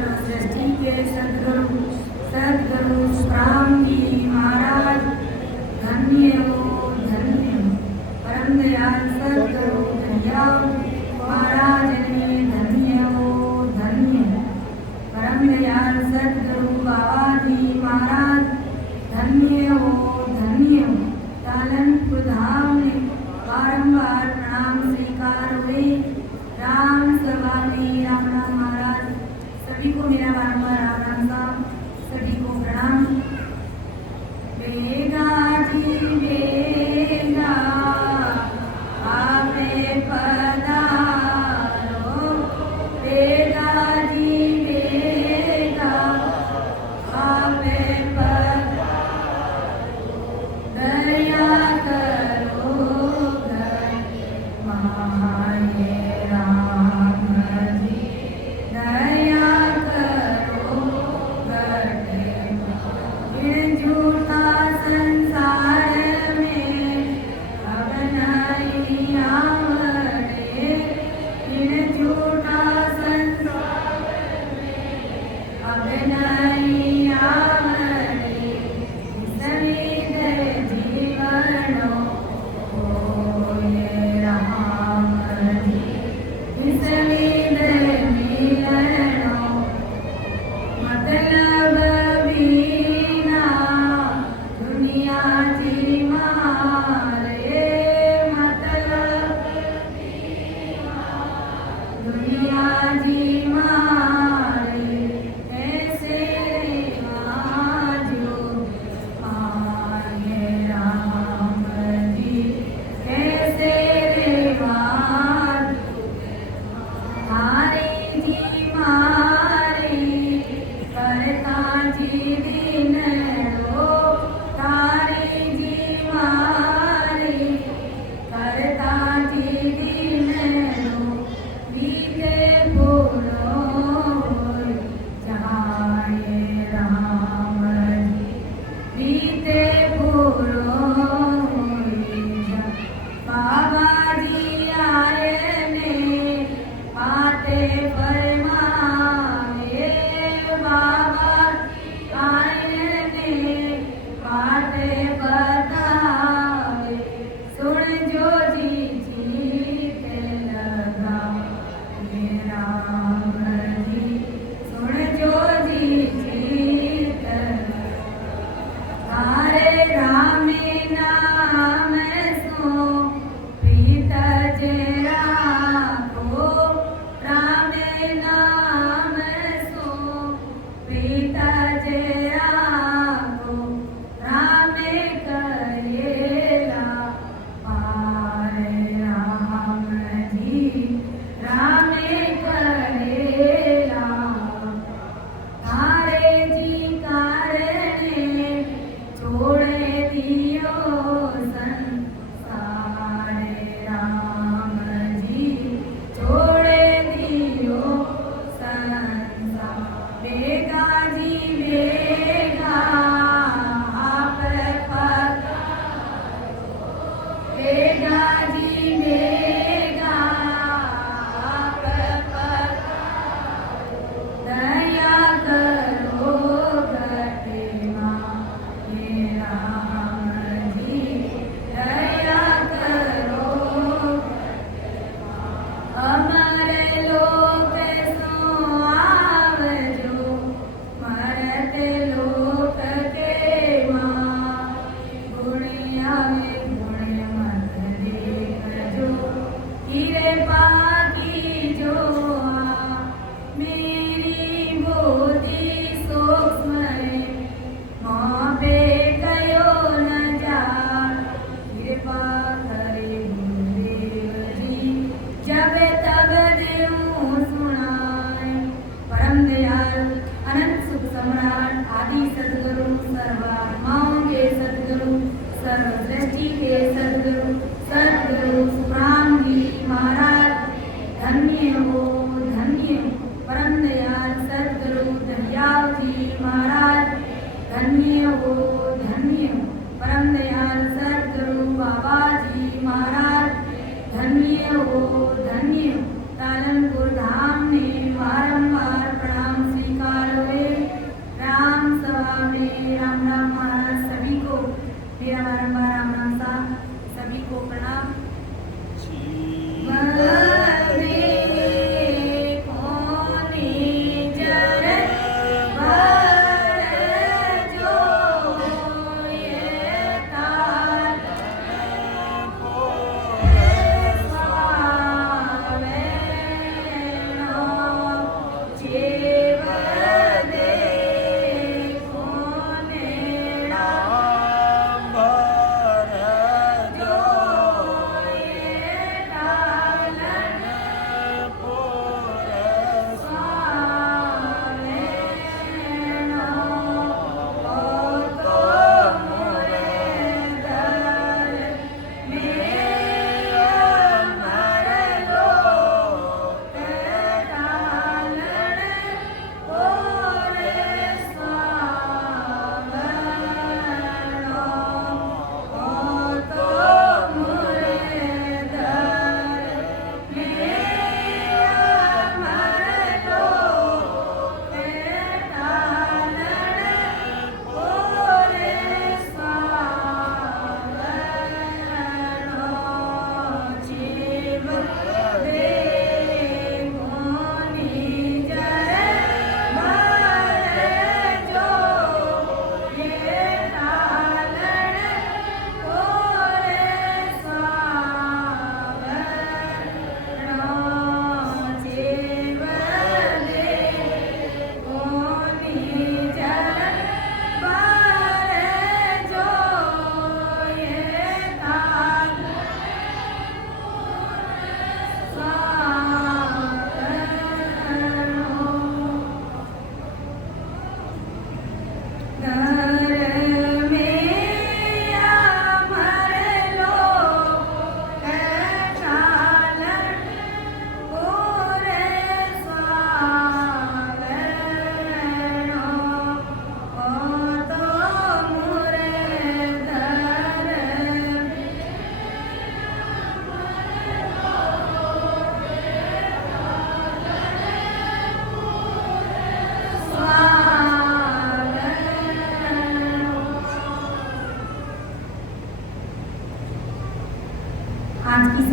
सृष्टि के सद्गुरु सद्गुरु राम जी महाराज धन्य हो परम दयाल सद्गुरु धन्या महाराज ने धन्य हो धन्य परम दयाल सद्गुरु बाबा जी महाराज धन्य हो तालंत धाम ने बारंबार प्रणाम स्वीकार हुए। राम सभा में राम राम महाराज सभी को मेरा बारंबार राम राम साहब सभी को प्रणाम। वेगा जी वेगा आपे पधारो वेगा जी वेगा आपे दया करो महाये राम जी दया करो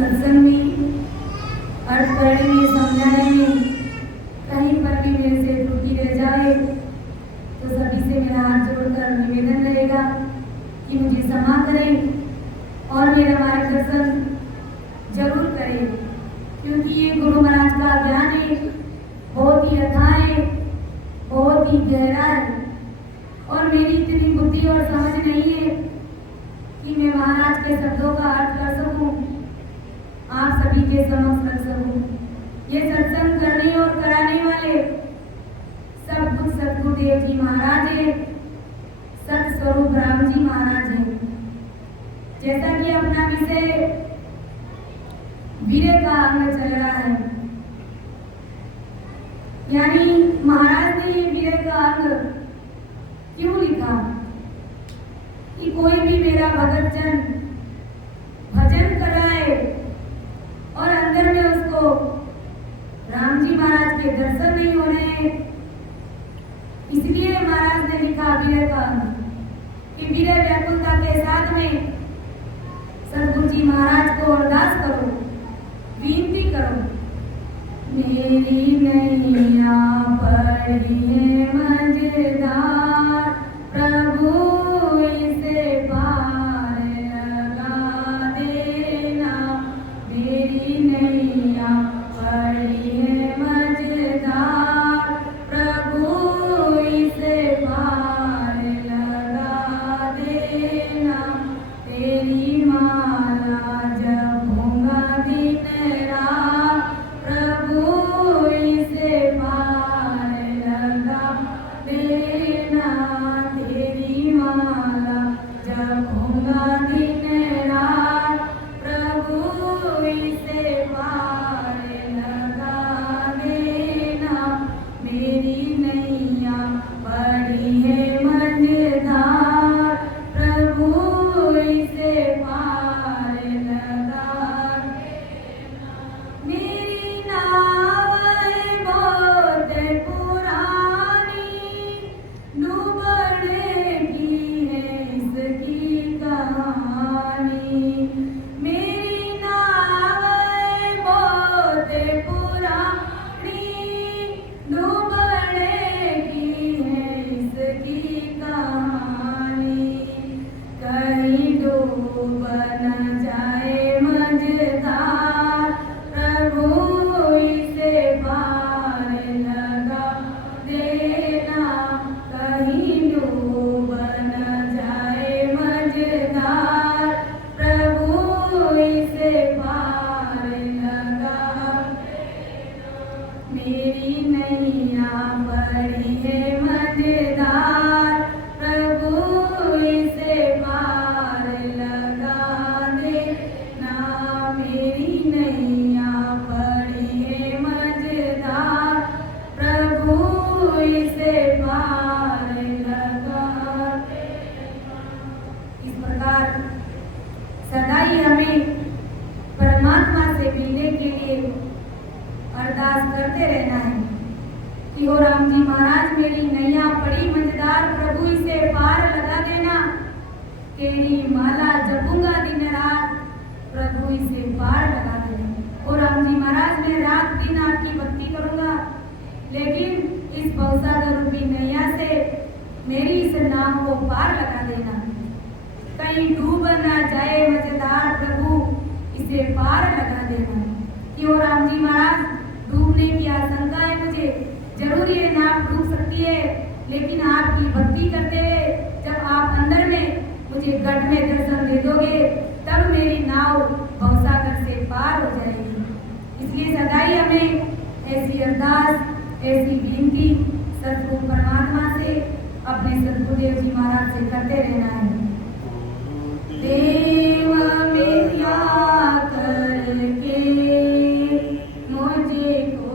सत्संग में अर्थ करने में, समझाने में कहीं पर भी मेरे से त्रुटि रह जाए तो सभी से मेरा हाथ जोड़कर निवेदन रहेगा कि मुझे क्षमा करें और मेरा मार्गदर्शन जरूर करें, क्योंकि ये गुरु महाराज का ज्ञान है, बहुत ही अथाह है, बहुत ही गहरा है और मेरी इतनी बुद्धि और समझ नहीं है कि मैं महाराज के शब्दों का अर्थ कर सकूं, आप सभी के समक्ष रख सकूं। ये सत्संग करने और कराने वाले सब कुछ सतगुरुदेव जी महाराज है, सत स्वरूप राम जी महाराज है। जैसा कि अपना विषय वीरे का अंग चल रहा है, यानी महाराज ने वीरे का अंग क्यों लिखा कि कोई भी मेरा भगत जन भजन कराए और अंदर में उसको राम जी महाराज के दर्शन नहीं हो रहे हैं, इसलिए महाराज ने लिखा वीरे का अंग कि वीरे व्याकुलता के साथ में सतगुरु जी महाराज को अरदास करो, विनती करो। मेरी नैया पड़ी है मझधार, प्रभु इसे पार लगा देना। मेरी नैया पड़ी है मझधार, प्रभु इसे पार लगा देना। तेरी माला जपूंगा दिन रात, प्रभु इसे पार लगा देना। तेरी माला जपूंगा दिन रात, प्रभु इसे पार लगा देना। मेरी नैया पड़ी है मझधार, प्रभु इसे पार लगा देना। मेरी नाव है बहुत पुरानी, डूबने की है इसकी कहानी। मेरी नाव है बहुत पुरानी, डूबने की है इसकी कहानी। कहीं डूब न जाए मझधार, प्रभु इसे पार लगा देना। कहीं डूब न जाए मझधार, प्रभु इसे पार लगा देना। मेरी नैया पड़ी है मझधार, प्रभु इसे पार लगा देना। मेरी नैया पड़ी है मझधार, प्रभु इसे पार लगा देना। इस प्रकार सदा ही हमें परमात्मा से मिलने के लिए अरदास करते रहना है कि हो राम जी महाराज मेरी नैया पड़ी मझधार, प्रभु इसे पार लगा देना। तेरी माला जपूंगा दिन रात, प्रभु इसे पार लगा देना। और राम जी महाराज मैं रात दिन आपकी भक्ति करूंगा, लेकिन इस भवसागर रूपी नैया से मेरी इस नाव को पार लगा देना। कहीं डूब न जाए मझधार, प्रभु इसे पार लगा देना। कि हो राम जी महाराज डूबने की आशंका है मुझे, जरूर ये नाव डूब सकती है, लेकिन आपकी भक्ति करते जब आप अंदर में मुझे गढ़ में दर्शन दे दोगे, तब मेरी नाव भवसागर से पार हो जाएगी। इसलिए सदा ही हमें ऐसी अरदास, ऐसी विनती सतगुरु परमात्मा से, अपने सतगुरुदेव जी महाराज से करते रहना है। देव मिथ्या करके मुझे को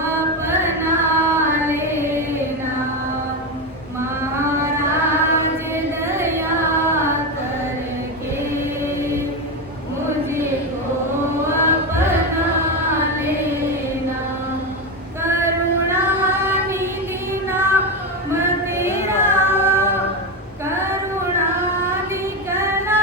अपना लेना, महाराज दया करके मुझे को अपना लेना। करुणा निधि नाम तेरा, करुणा निकला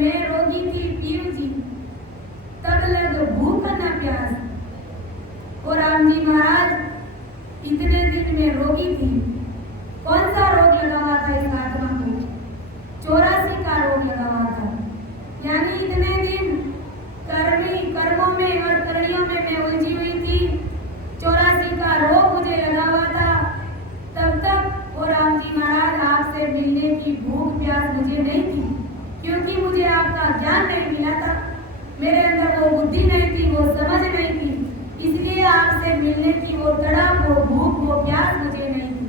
मैं रोगी थी पीव जी, तब लग आरोप लगा हुआ था। यानी इतने दिन कर्मों में और करणियों में मैं उलझी हुई थी। 84 का रोग मुझे लगा हुआ था। तब तक वो राम जी महाराज आपसे मिलने की भूख प्यास मुझे नहीं थी, क्योंकि मुझे आपका ज्ञान नहीं मिला था। मेरे अंदर वो बुद्धि नहीं थी, वो समझ नहीं थी, इसलिए आपसे मिलने की वो तड़प, वो भूख, वो प्यास मुझे नहीं थी।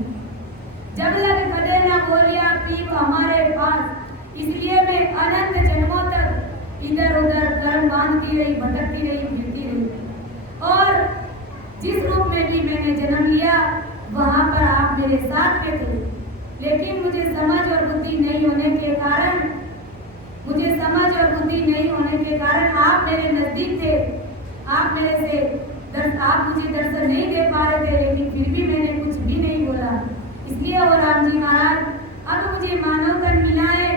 जब लग कदे ना बोलिया पीप हमारे पास, इसलिए मैं अनंत जन्मों तक इधर उधर कर्म बांधती रही, भटकती रही, फिरती रही। और जिस रूप में भी मैंने जन्म लिया वहां पर आप मेरे साथ में थे, लेकिन मुझे समझ और बुद्धि नहीं होने के कारण आप मेरे नजदीक थे। आप मुझे दर्शन नहीं दे पा रहे थे, लेकिन फिर भी मैंने कुछ भी नहीं बोला। इसलिए वो राम जी महाराज अब मुझे मानव तन मिला है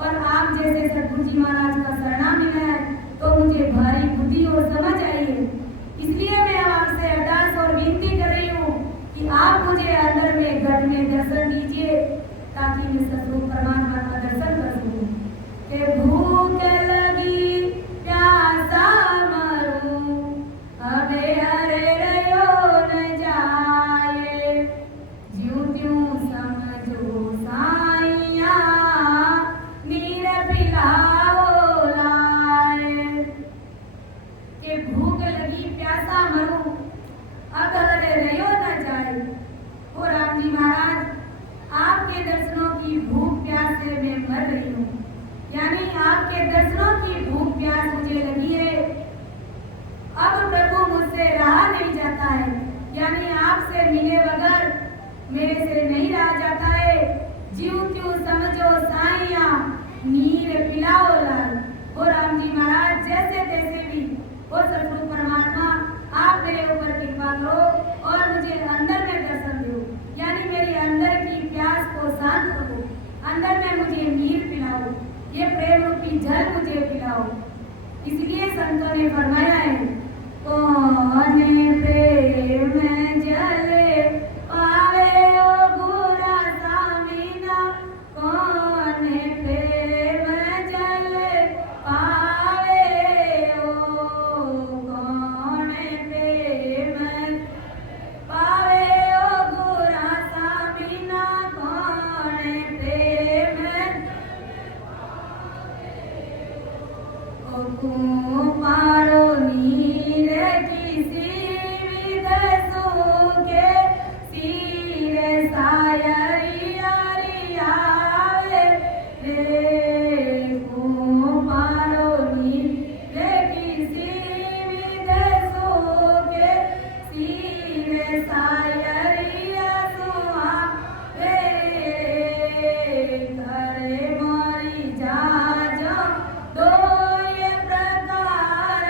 और आप जैसे सतगुरु जी महाराज का शरणा मिला है, तो मुझे भारी बुद्धि और समझ आई है। इसलिए मैं आपसे अरदास और विनती कर रही हूँ कि आप मुझे अंदर में घट में दर्शन दीजिए, ताकि मैं सतरूप परमात्मा का दर्शन कर सकूं। के भूख लगी प्यासा मरूं, अबे हरे रयो न जाए, ज्यों त्यों समझो साइया, नीर पिलाओ लाए। के भूख लगी प्यासा मरूं, अब हरे रयो न जाए। ओ राम जी महाराज, आपके दर्शनों की भूख प्यास से मैं मर रही हूँ। यानी आपके दर्शनों की भूख प्यास मुझे लगी है। अब प्रभु मुझसे रहा नहीं जाता है, यानी आपसे मिले बगैर मेरे से नहीं रहा जाता है। ज्यों त्यों समझो साइया, नीर पिलाओ लाल। ओ राम जी महाराज, जैसे तैसे भी ओ सतगुरु परमात्मा आप मेरे ऊपर कृपा करो और मुझे अंदर में दर्शन दो, यानी मेरी अंदर की प्यास को शांत करो, अंदर में मुझे नीर पिलाओ, ये प्रेम रूपी जल मुझे पिलाओ। इसलिए संतों ने फरमाया है, कौन प्रेम जल पावे ओ गुरा सामीना, कौन प्रेम जल पावे ओ, कौन प्रेम पावे ओ गुरा सामीना, कौन प्रेम पारो नीर किसी विध सूखे, सीर सायरिया रियावे रे। पारो नीर किसी विध सूखे, सीर सायरिया सुहावे, घरे मोरी जाजो दो ये प्रकार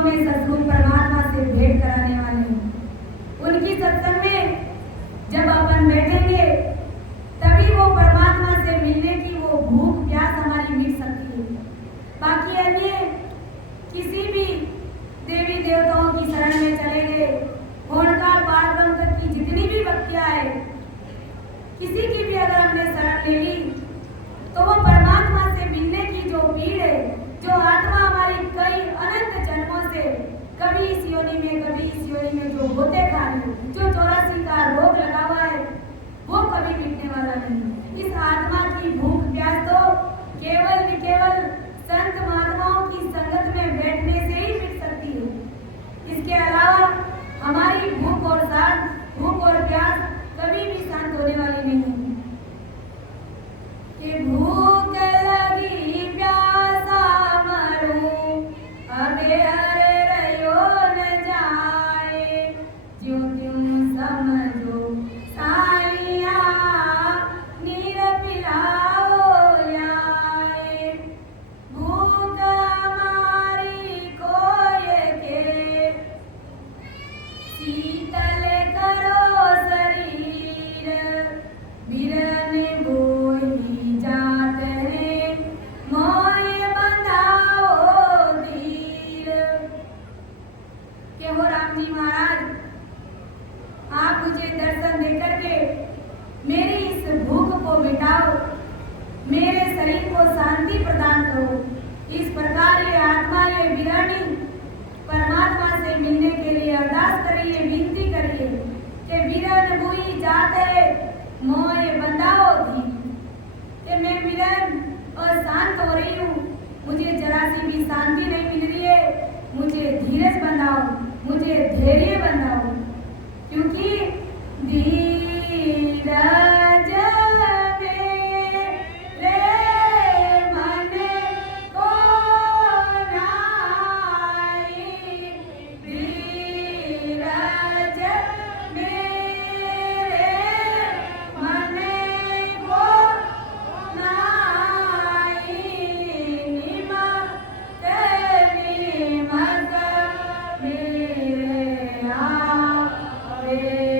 में सद्गुरु परमात्मा से भेंट कराने वाले हैं। उनकी सत्संग में जब अपन बैठेंगे तभी वो परमात्मा से मिलने की वो भूख प्यास हमारी मिट सकती है। बाकी अन्य किसी भी देवी देवताओं की शरण में चले गए, होनकाल पारब्रह्म तक की जितनी भी भक्तियां है, किसी की भी अगर हमने शरण ले ली तो वो परमात्मा से मिलने की जो भीड़ है, जो आत्मा हमारी कई अनंत जन्मों से कभी इस योनि में कभी इस योनि में जो होते खा रही, जो 84 का रोग लगा हुआ है, वो कभी मिटने वाला नहीं। इस आत्मा की भूख प्यास तो केवल केवल संत महात्माओं की संगत में बैठने से ही मिट सकती है। इसके अलावा हमारी भूख और प्यास कभी भी शांत होने वाली नहीं है। कि भूख लगी प्यासा मरूं, अबे हरे रयो न जाए, ज्यों त्यों समझो साइया नीर पिलाओ जाए। भूख हमारी कोय के शीतल करो शरीर, बिरन बोई जात रे मोय बंधाओ धीर। के हो राम जी महाराज, आप मुझे दर्शन देकर के मेरी इस भूख को मिटाओ, मेरे शरीर को शांति प्रदान करो। इस प्रकार ये आत्मा, ये विरानी परमात्मा से मिलने के लिए अरदास करिए, विनती करिए कि विरन बुई जाते मोय बंधाओ थी, कि मैं विरन और शांत हो रही हूँ, मुझे जरा सी भी शांति नहीं मिल रही है, मुझे धीरज बंधाओ, मुझे धैर्य बंधाओ, क्योंकि धीरज Hare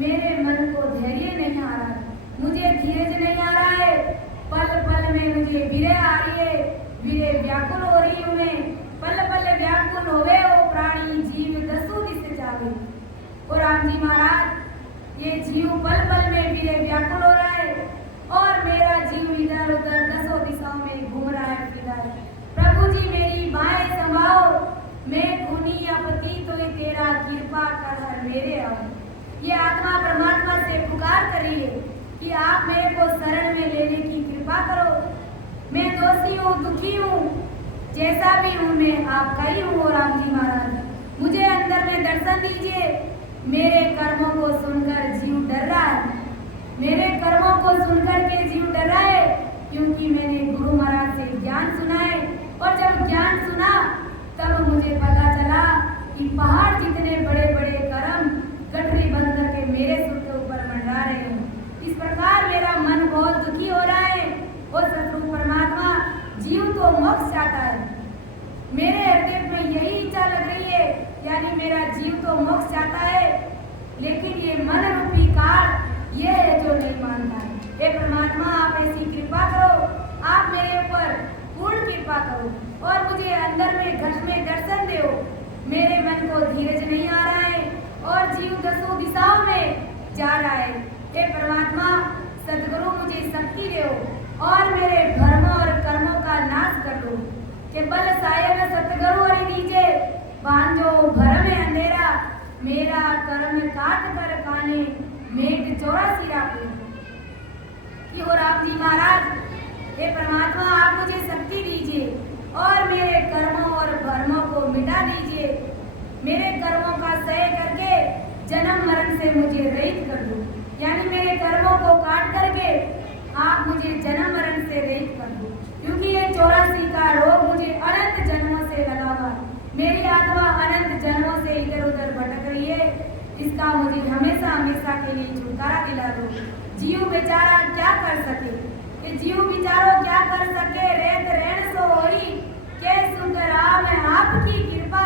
मेरे मन को धैर्य नहीं आ रहा है, मुझे धीरज नहीं आ रहा है। पल पल में मुझे विरह आ रही है, विरह व्याकुल हो रही हूँ मैं। पल पल व्याकुल होवे ओ प्राणी, जीव दसों दिस जावे। और राम जी महाराज, ये जीव पल पल में विरह व्याकुल हो रहा है और मेरा जीव इधर उधर दसों दिशाओं में घूम रहा है, फिर रहा है। प्रभु जी मेरी बाहें संभाओ, मैं खूनी अपती तो ये तेरा कृपा कर हर मेरे आओ। ये आत्मा परमात्मा से पुकार कर रही है कि आप मेरे को शरण में लेने की कृपा करो। मैं दोषी हूँ, दुखी हूँ, जैसा भी हूँ मैं आपका ही हूँ। राम जी महाराज, मुझे अंदर में दर्शन दीजिए। मेरे कर्मों को सुनकर जीव डर रहा है, मेरे कर्मों को सुनकर के जीव डर रहा है, क्योंकि मैंने गुरु महाराज से ज्ञान सुना है। और जब ज्ञान सुना तब मुझे पता चला कि पहाड़ जितने बड़े बड़े कर्म गठरी बंद करके मेरे सिर के ऊपर मंडरा रहे हैं। इस प्रकार मेरा मन बहुत दुखी हो रहा है। और सतगुरु परमात्मा, जीव तो मोक्ष चाहता है, मेरे हृदय में यही इच्छा लग रही है, यानी मेरा जीव तो मोक्ष चाहता है, लेकिन ये मन रूपी काल ये है जो नहीं मानता है। हे परमात्मा, आप ऐसी कृपा करो, आप मेरे ऊपर पूर्ण कृपा करो और मुझे अंदर में घट में दर्शन दो। मेरे मन को धीरज नहीं आ रहा है और जीव दसों दिशाओं में जा रहा है। हे परमात्मा, सदगुरु मुझे शक्ति दो और मेरे भ्रमों और कर्मों का नाश कर दो। के बल साये में सतगुरु हरि दीजे, बांझो भरम में अंधेरा, मेरा कर्म काट कर काने मेघ 84 राते। कि हो राम जी महाराज, हे परमात्मा, आप मुझे शक्ति दीजिए और मेरे कर्मों और भरमों को मिटा दीजिए। मेरे कर्मों का सह करके जन्म मरण से मुझे रहित कर दो, यानी मेरे कर्मों को काट करके आप मुझे जन्म मरण से रहित कर दो, क्योंकि ये 84 का रोग मुझे अनंत जन्मों से लगा हुआ है। मेरी आत्मा अनंत जन्मों से इधर उधर भटक रही है, इसका मुझे हमेशा हमेशा के लिए छुटकारा दिला दो। जीव बेचारा क्या कर सके, ये जीव बेचारो क्या कर सके, रेत रेण सो होई के सुंदर मैं आपकी कृपा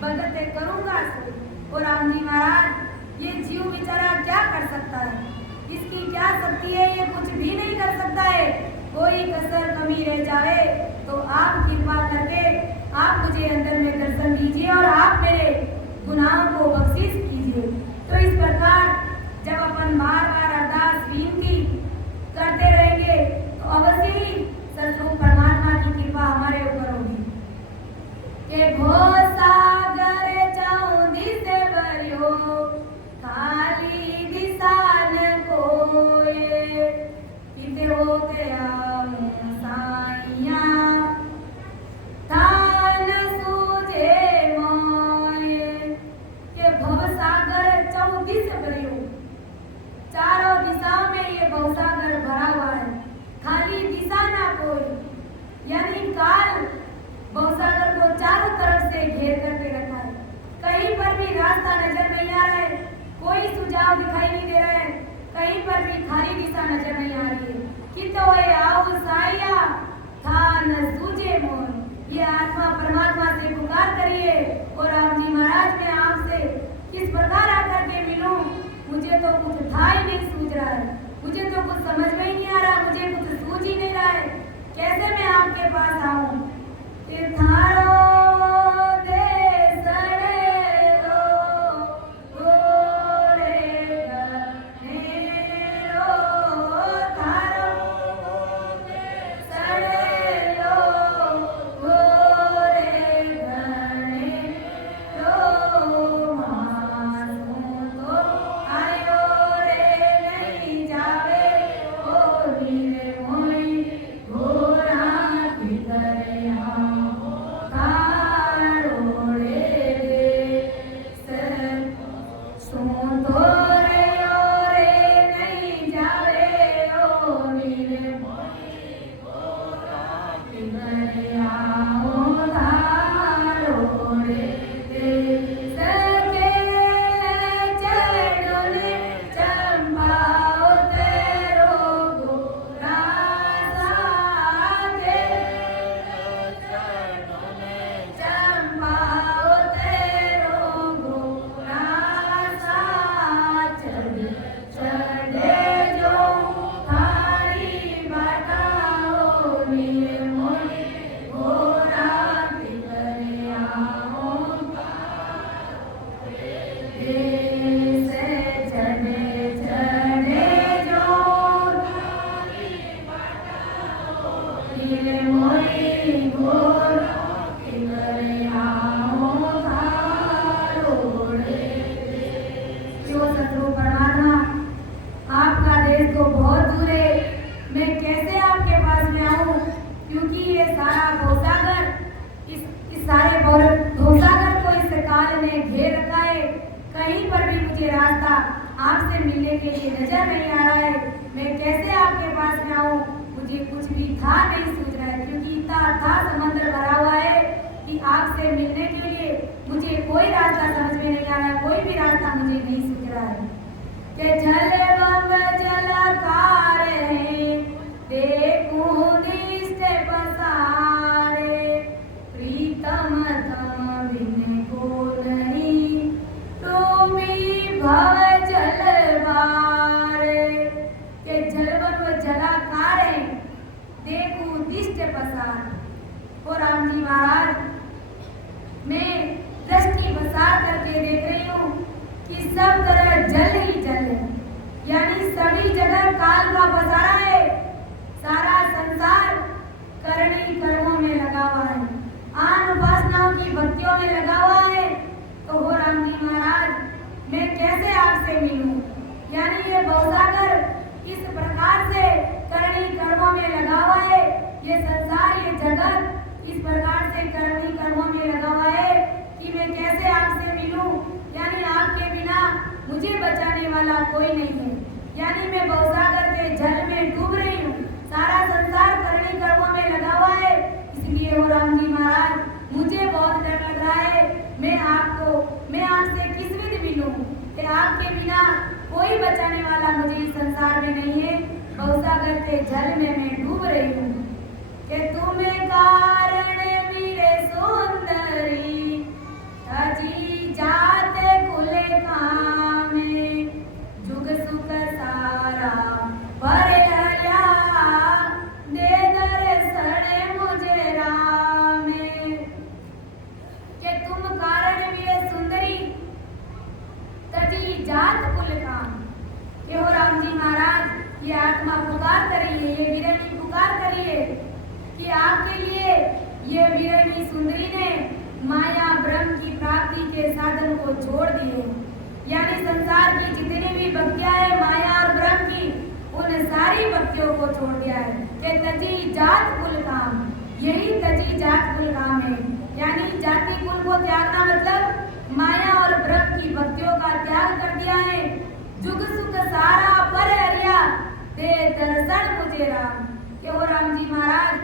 भगत करूंगा सो। और राम जी महाराज, ये जीव बेचारा क्या कर सकता है, इसकी क्या शक्ति है, ये कुछ भी नहीं कर सकता है। कोई कसर कमी रह जाए तो आप कृपा करके आप मुझे अंदर में दर्शन दीजिए और आप मेरे गुनाहों को बख्शिश कीजिए। तो इस प्रकार जब अपन बार बार अरदास विनती करते रहेंगे तो अवश्य ही सतगुरु परमात्मा की कृपा हमारे ऊपर होगी। के भो सागर जाऊं दिसे भरियो, खाली दिशा न कोए, किते होते आऊं साइया, तान सूझे मोए। ये भवसागर 24 भरियो, चारों दिशाओं में ये भवसागर भरा हुआ है, खाली दिशा ना कोई, यानी काल भवसागर को चारों तरफ से घेर करके रखा है। कहीं पर भी रास्ता नजर नहीं आ रहा है, कोई सुझाव दिखाई नहीं दे रहा है, कहीं पर भी खाली दिशा नजर नहीं आ रही है। कितोए आऊ साइया, था न सूझे मोर। ये आत्मा परमात्मा से पुकार करिए। और राम जी महाराज, मैं आपसे किस प्रकार आकर के मिलूं, मुझे तो कुछ था ही नहीं सूझ रहा है, मुझे तो कुछ समझ में ही नहीं आ रहा, मुझे कुछ सूझ ही नहीं रहा है, कैसे मैं आपके पास आऊं। तीर्थारो ने घेर रखा है। कहीं पर भी मुझे रास्ता आपसे मिलने के लिए नजर नहीं आ रहा है। मैं कैसे आपके पास में आऊं, मुझे कुछ भी था नहीं सूझ रहा है, क्योंकि इतना था समंदर भरा हुआ है कि आपसे मिलने के लिए मुझे कोई रास्ता समझ में नहीं आ रहा है, कोई भी रास्ता मुझे नहीं सूझ रहा है। कि जल बम जलकार है देखूं निष्ठ पसारे, प्रीतम तम बिन को नहीं तुमी भव जलवारे। के जलबम जलाकार है देखूं दिष्ट पसार। और राम जी महाराज, मैं दृष्टि पसार करके देख रही हूँ कि सब तरह जल ही जल है, यानी सभी जगह काल का पसारा है। सारा संसार करनी कर्मों में लगा हुआ है, आन उपासनाओं की भक्तियों में लगा हुआ है। तो हो राम जी महाराज, मैं कैसे आपसे मिलूं, यानी ये भवसागर इस प्रकार से करनी कर्मों में लगा हुआ है, ये संसार ये जगत इस प्रकार से करनी कर्मों में लगा हुआ है कि मैं कैसे आपसे मिलूं, यानी आपके बिना मुझे बचाने वाला कोई नहीं है। यानी मैं भवसागर के जल में डूब रही हूँ, सारा संसार करनी कर्मों में लगा हुआ है। इसलिए हो राम जी महाराज, मुझे बहुत डर लग रहा है। मैं आपसे किस विधि मिलूं कि आपके बिना कोई बचाने वाला मुझे इस संसार में नहीं है। भवसागर के जल में मैं डूब रही हूँ। कि तुम्हें कारण मेरे सुंदरी अजी जाते कुले कामे, जुग सुख सारा पर हरिया दे दर्शन मुझे रामे। कि तुम कारण मेरे सुंदरी तजी जात कुल काम। कि हो राम जी महाराज, ये आत्मा पुकार करिए, ये वीरनी पुकार करिए कि आपके लिए ये वीरनी सुंदरी ने माया ब्रह्म की प्राप्ति के साधन को छोड़ दिए, यानी संसार की जितनी भी भक्तियां है माया और ब्रह्म की, उन सारी भक्तियों को छोड़ दिया है। कि तजी जात कुल काम, यही तजी जात कुल काम है, यानी जाति कुल को त्यागना मतलब माया और ब्रह्म की भक्तियों का त्याग कर दिया है। जुग सुख सारा पर हरिया दे दर्शन मुझे राम। कि हो राम जी महाराज,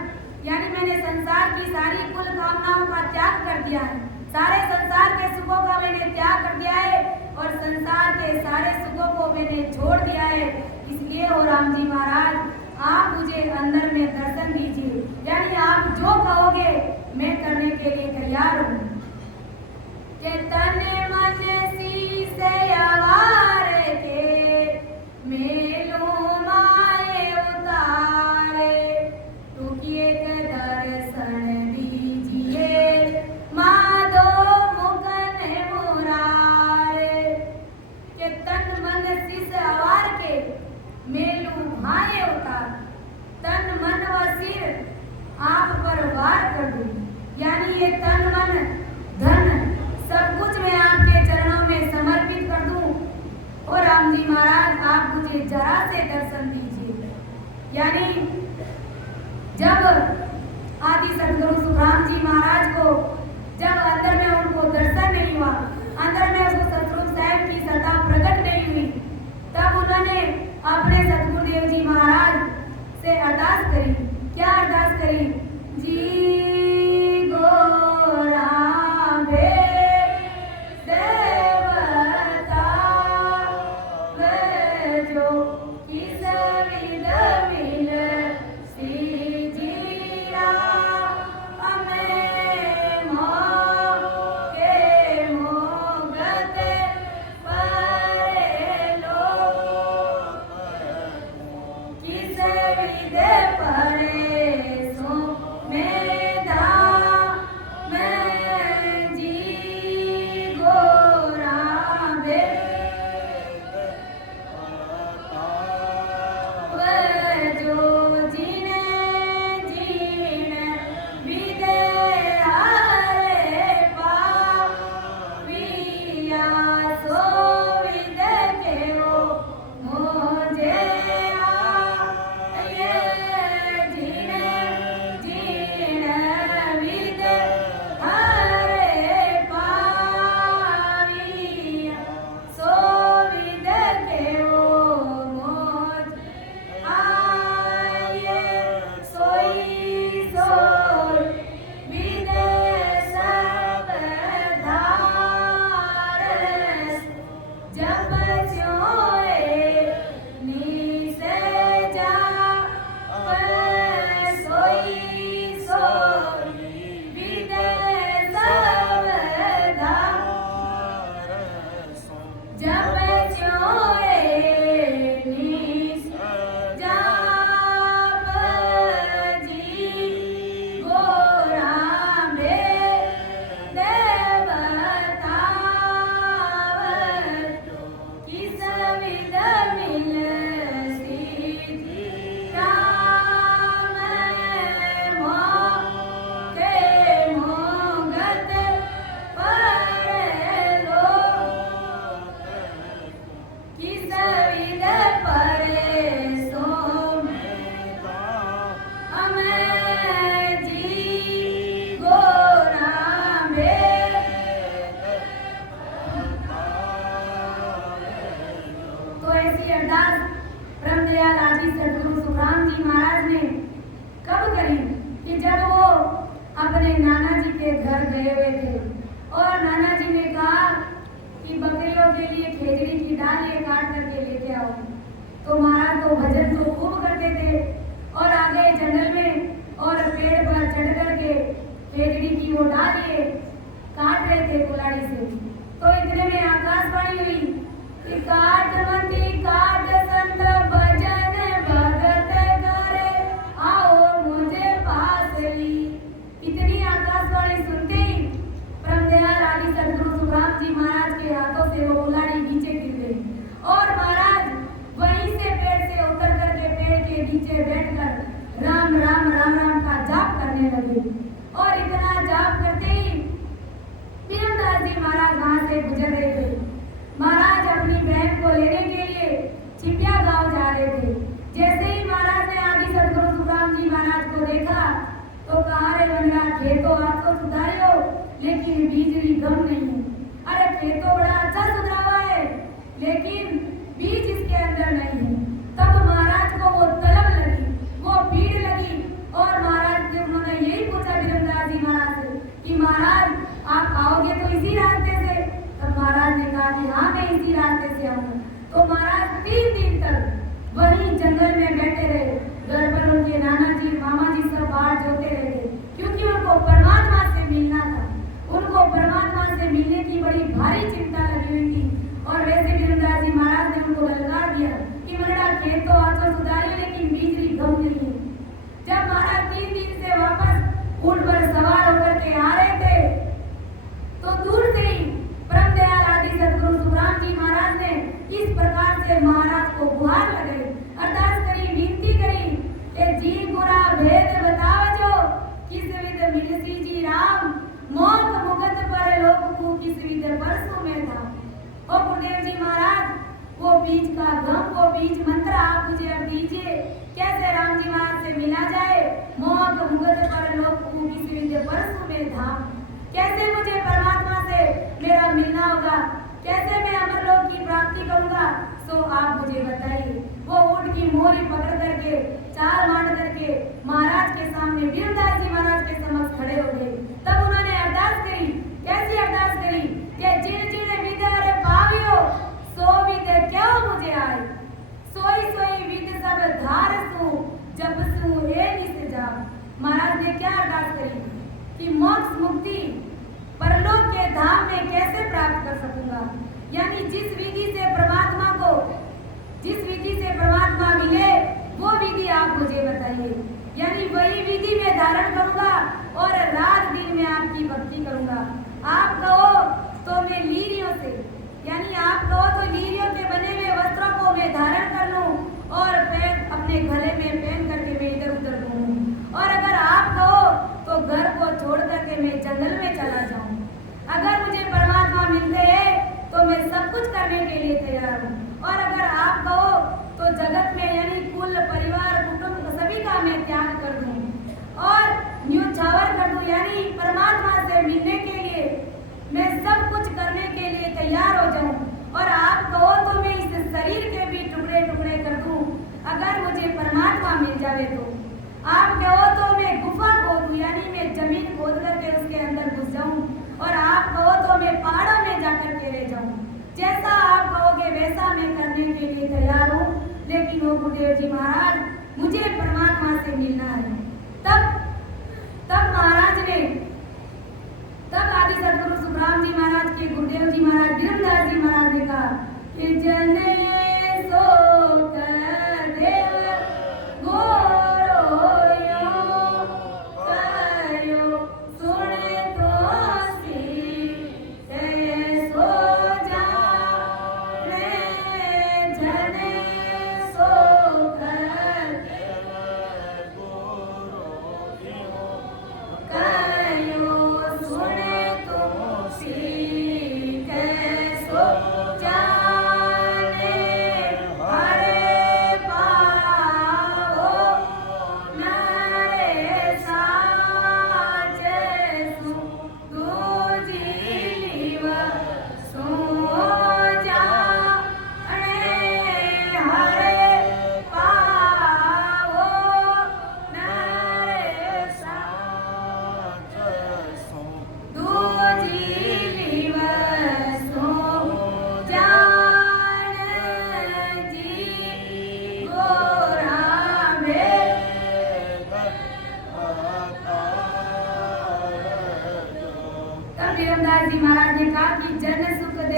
यानी मैंने संसार की सारी कुल कामनाओं का त्याग कर दिया है, सारे संसार के सुखों का मैंने त्याग कर दिया है और संसार के सारे सुखों को मैंने छोड़ दिया है। इसलिए हो राम जी महाराज, आप मुझे अंदर में दर्शन दीजिए, यानी आप जो कहोगे मैं करने के लिए तैयार हूँ। कि तन मन शीस अवार के मेलू माए उतारे, तुकी एक दर्शन दीजिए माधो मुकन मुरारे। कि तन मन शीस अवार के मेलू माए उतार, तन मन व सिर आप पर वार कर दूं, यानी ये तन मन धन सब कुछ मैं आपके चरणों में समर्पित कर दूं। और राम जी महाराज, आप मुझे जरा से दर्शन दीजिए। यानी जब आदि सदगुरु सुखराम जी महाराज को जब अंदर में उनको दर्शन नहीं हुआ, अंदर में उसको सतरूप साहब की सत्ता प्रकट नहीं हुई, तब उन्होंने अपने सदगुरुदेव जी महाराज से अरदास करी। क्या अरदास करी? जी गोरा जो किस विध मिल अरदास परमदयाल आदि सदगुरु सुखराम जी महाराज ने कब करी कि जब वो अपने नाना जी के घर गए हुए थे और नाना जी ने कहा कि बकरियों के लिए खेजड़ी की डाल ये काट करके लेके आओ। तो महाराज तो भजन तो खूब करते थे और आ गए जंगल में और पेड़ पर चढ़ करके खेजड़ी की वो डाल ये काट रहे थे कुल्हाड़ी से। तो इतने में आकाशवाणी हुई कि काट मती काट संत भजन भगत करे आओ मुझे पास ली। इतनी आकाशवाणी सुनते ही परमदयाल आदि सदगुरु सुखराम जी महाराज के हाथों से वो कुल्हाड़ी नीचे गिर गई और महाराज वहीं से पेड़ से उतर करके पेड़ के नीचे बैठकर राम राम राम राम का जाप करने लगे। और इतना जाप करते ही बीरमदास जी महाराज वहां से गुजर रहे थे। महाराज अपनी बहन को लेने के लिए चिपिया गांव जा रहे थे। जैसे ही महाराज ने आदि सदगुरु सुखराम जी महाराज को देखा तो कहा रे बंदा खेतो आप तो सुधारे हो लेकिन बीज गम नहीं है। अरे खेत तो बड़ा अच्छा सुधरा हुआ है लेकिन बीज इसके अंदर नहीं है। तब महाराज को वो तलब लगी, वो भीड़ लगी और महाराज ने उन्होंने यही पूछा बीरमदास जी महाराज से कि महाराज आप आओगे तो इसी रास्ते से? तब महाराज ने कहा कि हाँ मैं इसी रास्ते से आऊंगा। तो महाराज 3 दिन तक वहीं जंगल में बैठे रहे। घर पर उनके नाना जी मामा जी सब बाहर जोते रहे क्योंकि उनको परमात्मा से मिलना था। उनको परमात्मा से मिलने की बड़ी भारी चिंता लगी हुई थी। और वैसे बीरमदास जी महाराज ने उनको ललकार दिया कि मनड़ा खेत तो आंचल सुधारी लेकिन बीजरी गम नहीं है। जब महाराज 3 दिन से वापस ऊंट पर सवार होकर के आ रहे थे तो दूर से ही परमदयाल आदि सदगुरु सुखराम जी महाराज ने इस प्रकार से महाराज को गुहार लगाई, अरदास करी, विनती करी कि जी गुरा भेद बताओ जो किस विध मिलसी जी राम मौत मुगत पर लोग को किस विध परसों में था। और गुरुदेव जी महाराज वो बीज का गम, वो बीज मंत्र आप मुझे अब दीजिए कैसे राम जी महाराज से मिला जाए। मौत मुगत पर लोग को किस विध परसों में था। कैसे मुझे परमात्मा से मेरा मिलना होगा, कैसे मैं अमरलोक की प्राप्ति करूंगा, सो आप मुझे बताइए। वो ऊंट की मोरी पकड़ करके चाल मार करके महाराज के सामने बीरमदास जी महाराज के समक्ष खड़े हो गए। तब उन्होंने अरदास करी। कैसी अरदास करी कि जिन जिन विद अरे पावियो सो विद क्यों मुझे आए, सोई सोई विद सब धार सु जब सु ए निस जा। महाराज ने क्या अरदास करी कि मोक्ष मुक्ति परलोक के धाम में कैसे प्राप्त कर सकूंगा। यानी जिस विधि से परमात्मा मिले वो विधि आप मुझे बताइए। यानी वही विधि मैं धारण करूंगा और रात दिन में आपकी भक्ति करूंगा। आप कहो तो मैं लीरियों से, यानी आप कहो तो लीरियों के बने हुए वस्त्रों को मैं धारण कर लूं और पैर अपने गले में पहन करके मैं इधर उधर घूमूं। और अगर आप कहो तो घर को छोड़ करके मैं जंगल में चला जाऊं। अगर मुझे परमात्मा मिलते हैं तो मैं सब कुछ करने के लिए तैयार हूँ। और अगर आप कहो तो जगत में यानी कुल परिवार कुटुंब सभी का मैं त्याग कर दूं और न्यूछावर कर दूं। यानी परमात्मा से मिलने के लिए मैं सब कुछ करने के लिए तैयार हो जाऊं। और आप कहो तो मैं इस शरीर के भी टुकड़े टुकड़े कर दूं अगर मुझे परमात्मा मिल जावे तो। आप कहो तो मैं गुफा खोदूं, यानी मैं जमीन खोद करके उसके अंदर घुस जाऊं। और आप कहो तो मैं पहाड़ों में जाकर के रह जाऊं। जैसा आप कहोगे वैसा मैं करने के लिए तैयार हूँ। लेकिन वो गुरुदेव जी महाराज मुझे परमात्मा से मिलना है। तब महाराज ने, तब आदि सदगुरु सुखराम जी महाराज के गुरुदेव जी महाराज बीरमदास जी महाराज ने कहा कि जने सो कर देव गोरोयो कयो सुने तो सी सो जा रे जने सो कर कयो सुने तो सी सो जाने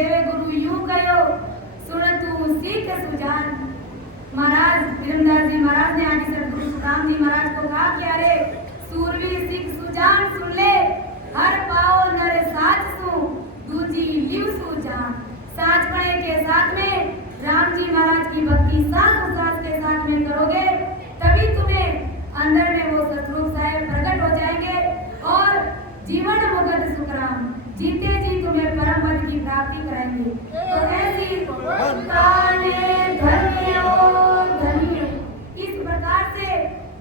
देवे गुरु यूं कहो सुन तू सीख सुजान। महाराज धर्मदास जी महाराज ने आगे सदगुरु सुखराम जी महाराज को कहा कि अरे सूरवीर सिख सुजान सुन ले, हर पाओ नर साच सु दूजी लिव सुजान। साच पढ़े के साथ में राम जी महाराज की भक्ति साथ उसास के साथ में करोगे तभी तुम्हें अंदर में वो सतरूप साहेब प्रकट हो जाएंगे और जीवन मुगत सुखराम जीते जी तुम्हें परम पद की प्राप्ति कराएंगे। तो ऐसी इस प्रकार से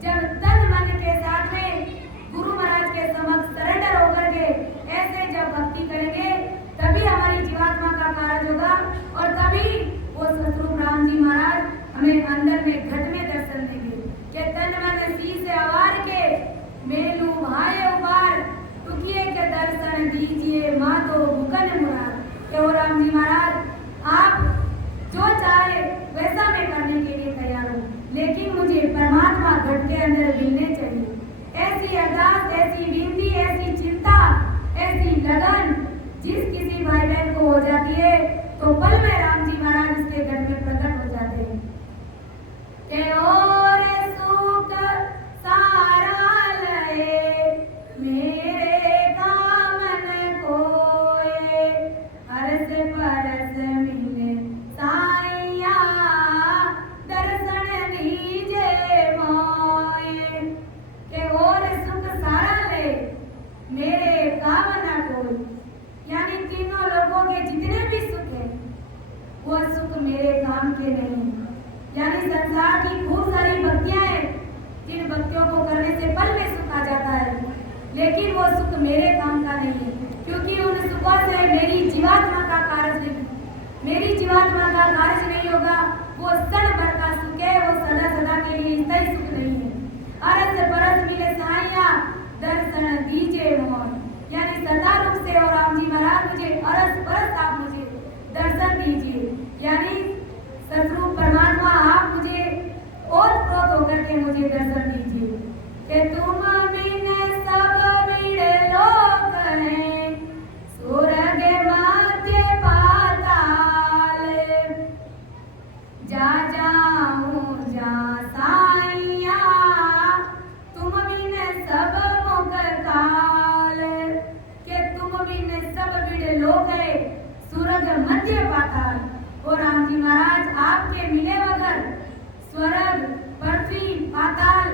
जब तन मन के साथ में गुरु महाराज के समक्ष सरेंडर होकर के ऐसे जब भक्ति करेंगे तभी हमारी जीवात्मा का कार्य होगा और तभी वो सतरूप राम जी महाराज हमें अंदर में घट में दर्शन देंगे कि तन मन सी से आवार के मेलू भाई उबार टुकिए के दर्शन दीजिए माधो मुकन मुराद। कि राम जी महाराज आप जो चाहे वैसा मैं करने के लिए तैयार हूँ, लेकिन मुझे परमात्मा घट के अंदर मिलने चाहिए। ऐसी अरदास, ऐसी विनती, ऐसी चिंता, ऐसी लगन जिस किसी भाई बहन को हो जाती है तो पल में राम जी महाराज उसके घर में प्रकट हो जाते हैं। के और सुख सारा लए मेरे कामन कोए, हरस परस मिले साइया दर्शन दीजे मोए। के और सुख सारा ले मेरे कामना कोई, यानी तीनों लोगों के जितने भी सुख है वो सुख मेरे काम के नहीं है। यानी संसार की खूब सारी भक्तियां हैं जिन भक्तियों को करने से पल में सुख आ जाता है, लेकिन वो सुख मेरे काम का नहीं है, क्योंकि उन सुखों से मेरी जीवात्मा का कार्य नहीं, मेरी जीवात्मा का कार्य नहीं होगा। वो क्षण भर का सुख है, वो सदा सदा के लिए स्थायी सुख नहीं है। अरस परस मिले साइया दर्शन दीजे मोहन, यानी सदा रूप से और राम जी महाराज मुझे अरस परस आप मुझे दर्शन दीजिए, यानी सतरूप परमात्मा आप मुझे ओत-प्रोत होकर के मुझे दर्शन दीजिए। कि तुम बिन सब बिड़ लोक हैं, स्वर्ग मध्य पाताल, जा जाऊं जा साइया तुम बिन सब मुख काल। के तुम बिन सब बिड़ लोक है, स्वर्ग मध्य पाताल। और राम जी महाराज आपके मिले बगैर स्वर्ग, पृथ्वी, पाताल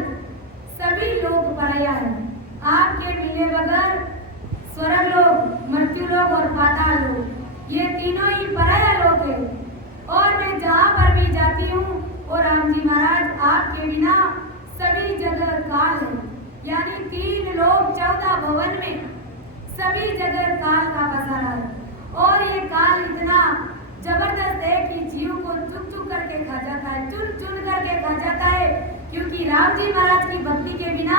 सभी लोग पराया है। आपके मिले बगैर स्वर्ग लोग, मृत्यु लोग और पाताल लोग ये तीनों ही पराया लोग है। और मैं जहाँ पर भी जाती हूँ और राम जी महाराज आपके बिना सभी जगह काल है, यानी 3 लोग 14 भवन में सभी जगह काल का बसारा है। और ये काल इतना जबरदस्त है कि जीव को चुप चुप करके खा जाता है, चुन चुन करके खा जाता है, क्योंकि राम जी महाराज की भक्ति के बिना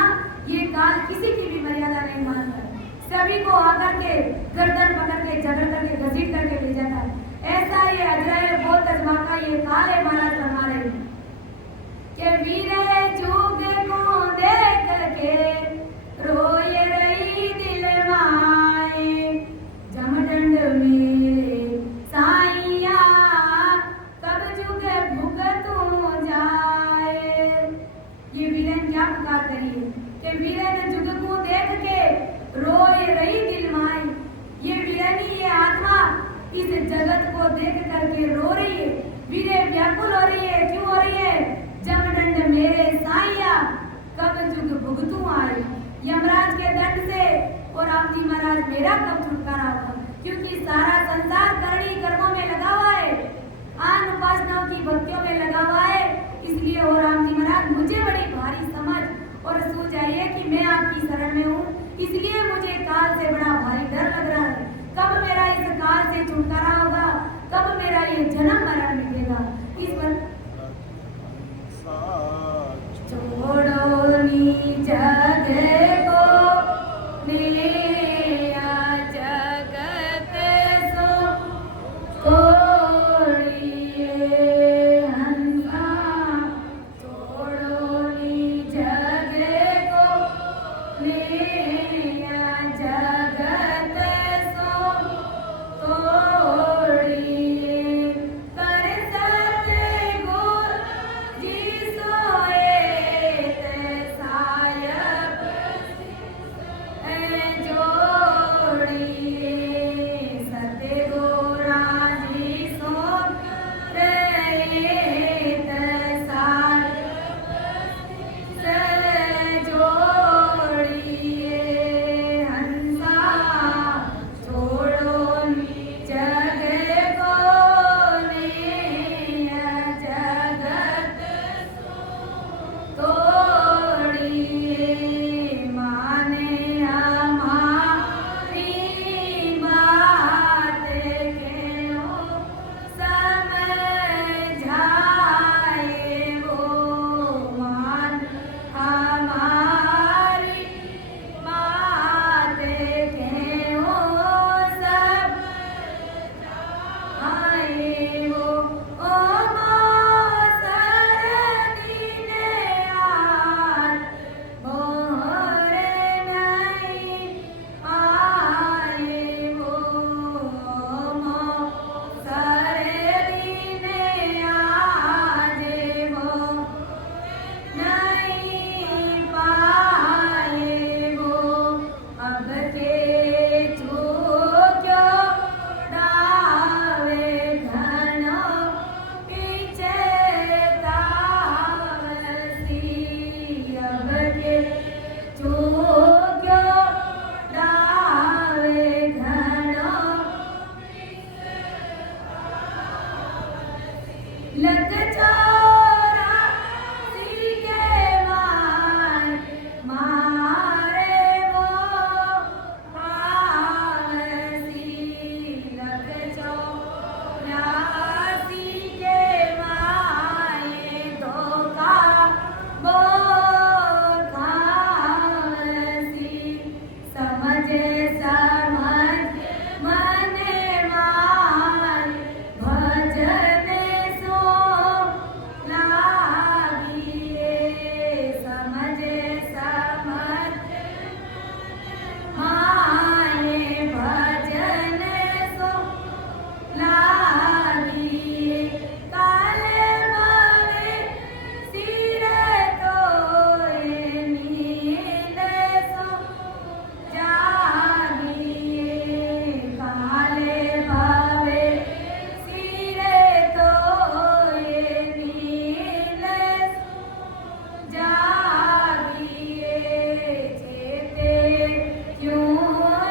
ये काल किसी की भी मर्यादा नहीं मानता है, सभी को आकर के गर्दन पकड़ के झगड़ करके घसीट करके ले जाता है। ऐसा ये अजराय बहुत अजमा का ये काल है। महाराज फरमा रहे हैं कि वीर जुग को देख के रोए रही दिल माए, जमदंड मेरे साइया कब जुग भुगतू जाए। ये वीरन क्या पुकार करिए कि वीरन जुग को देख के रोए रही दिल माए। ये वीरनी, ये आत्मा इस जगत को देख करके रो रही है, वीरे व्याकुल हो रही है। क्यों हो रही है? जमदंड मेरे साइया कब जुग भुगतू आए। यमराज के दंड से और राम जी महाराज मेरा कब छुटकारा होगा, क्योंकि सारा संसार करनी कर्मों में लगा हुआ है, आन उपासनाओं की भक्तियों में लगा हुआ है। इसलिए और राम जी महाराज मुझे बड़ी भारी समझ और सूझ आई है कि मैं आपकी शरण में हूँ, इसलिए मुझे काल से बड़ा भारी डर लग रहा है। कब मेरा इस काल से छुटकारा होगा, कब मेरा ये जन्म मरण मिलेगा। इस पर छोड़ो नी जग को नया जगत सो लग चौरासी के मारे वो फांसी, लग चौरासी के माए धोखा वो फांसी, समझ मने माय भजन सो लागिए, समझ माय भजन सो लागिए, काले बावे सिर तोए नील सो जागिए, काले बावे सिर तोए नील सो जागिए, चेते क्यों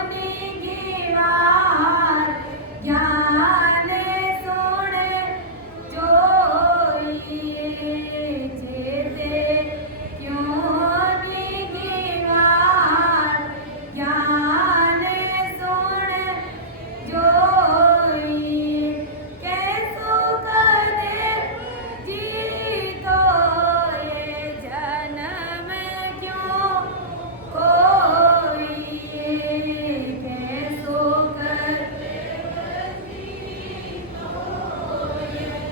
निगिवार ज्ञान सुन जोइए, चेते क्यों निगिवार ज्ञान सुन जोइए, कैसो कदे जीतो ये जन्म क्यों कोइए, कैसो कदे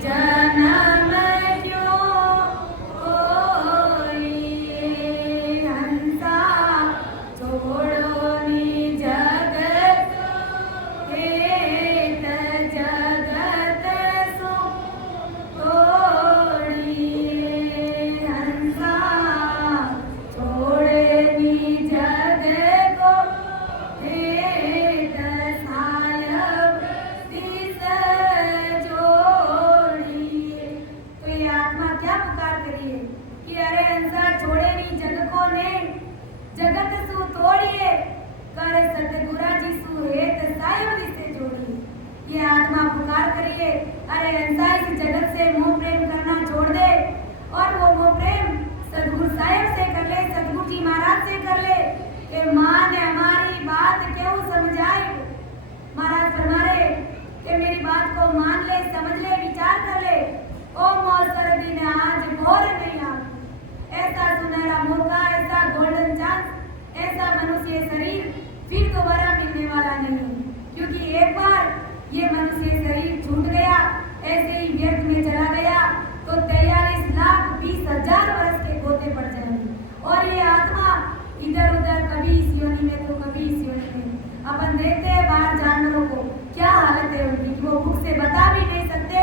जन्म क्यों कोइए, हंसा छोड़ो नी जगत हेत जगत सो तोड़िए, हंसा छोड़े नी जग को हेत सायब दिस जोड़िए। तो ये आत्मा क्या पुकार करिए कि अरे हंसा छोड़े नी जग को ने जगत सु तोड़िए, कर सतगुरा जी सु हेत सायब दिसे जोड़िए। ये आत्मा पुकार करिए, अरे हंसा इस जगत से मोह प्रेम करना छोड़ दे और वो मोह प्रेम सतगुरु साहिब से कर ले, सतगुरु जी महाराज से कर ले कि माँ ने हमारी बात क्यों समझाई। महाराज फरमा रहे कि मेरी बात को मान ले, समझ ले, विचार कर ले। ओ मौसर दिन आज घोर नहीं आ, ऐसा सुनहरा मौका, ऐसा गोल्डन चांस, ऐसा मनुष्य शरीर फिर दोबारा मिलने वाला नहीं, क्योंकि एक बार ये मनुष्य शरीर छूट गया, ऐसे ही व्यर्थ में चला गया तो 43,20,000 वर्ष के गोते पड़ जाएंगे। और ये आत्मा इधर उधर कभी इस योनि में तो कभी इस योनि में। अपन देखते हैं बाहर जानवरों को क्या हालत है उनकी, वो मुख से बता भी नहीं सकते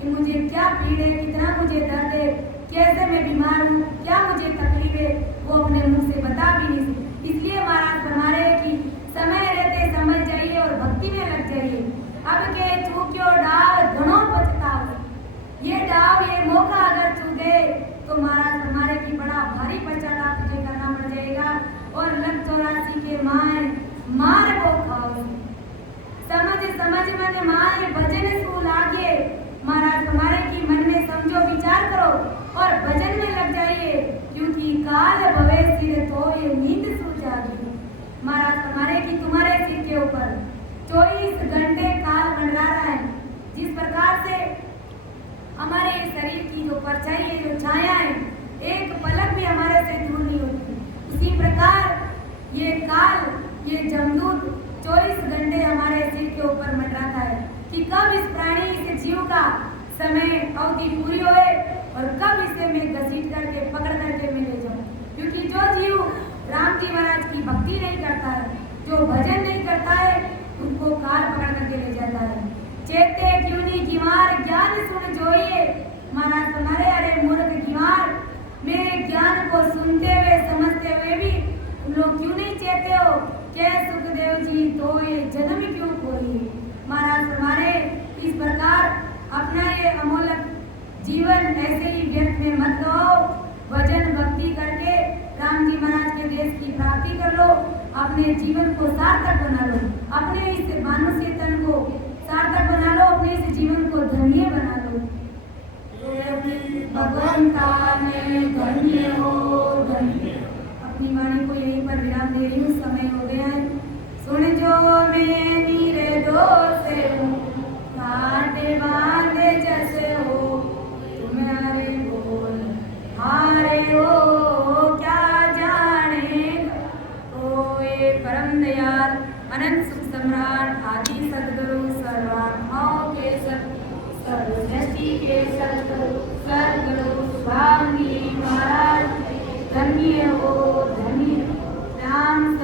कि मुझे क्या पीड़ है, कितना मुझे दर्द है, कैसे मैं बीमार हूँ, क्या मुझे तकलीफ है, वो अपने मुंह से बता भी नहीं सकते। इसलिए महाराज फरमा रहे हैं कि समय रहते समझ जाइए और भक्ति में लग जाइए। अब के चूक्यो डाव घणो पछताव, ये डाव ये मौका अगर चूके तो महाराज हमारे की बड़ा भारी पश्चाताप तुझे करना पड़ जाएगा। और लग चौरासी के मार वो खाओ, समझ मन माए भजन सु लागे। महाराज हमारे की मन में समझो, विचार करो और भजन में लग जाइए, क्योंकि काल भवे सिर तो ये नींद सो जागी। महाराज हमारे की तुम्हारे सिर के ऊपर 24 घंटे काल मंडरा रहा है। जिस प्रकार से हमारे शरीर की जो परछाई है, जो छाया है, एक पलक भी हमारे से दूर नहीं होती, उसी प्रकार ये काल, ये जमदूत 24 घंटे हमारे सिर के ऊपर मंडराता है कि कब इस प्राणी, इस जीव का समय अवधि पूरी होए और कब इसे मैं घसीट करके पकड़ करके मैं ले जाऊं। क्योंकि जो जीव राम जी महाराज की भक्ति नहीं करता है, जो भजन नहीं करता है, उनको काल पकड़ करके ले जाता है। चेते क्यों नहीं गिवार ज्ञान सुन जोइए। महाराज हमारे अरे मूर्ख गिवार, मेरे ज्ञान को सुनते हुए समझते हुए भी तुम लोग क्यों नहीं चेते हो? क्या सुखदेव जी तो ये जन्म क्यों खोइए। महाराज हमारे इस प्रकार अपना ये अमोलक जीवन ऐसे ही व्यर्थ में मत गवाओ, भजन भक्ति करके राम जी महाराज के देश की प्राप्ति कर लो, अपने जीवन को सार्थक बना लो, अपने इस मानुष्य तन को सार्थक बना लो, अपने इस जीवन को धन्य बना लो। धन्य हो धन्य। राम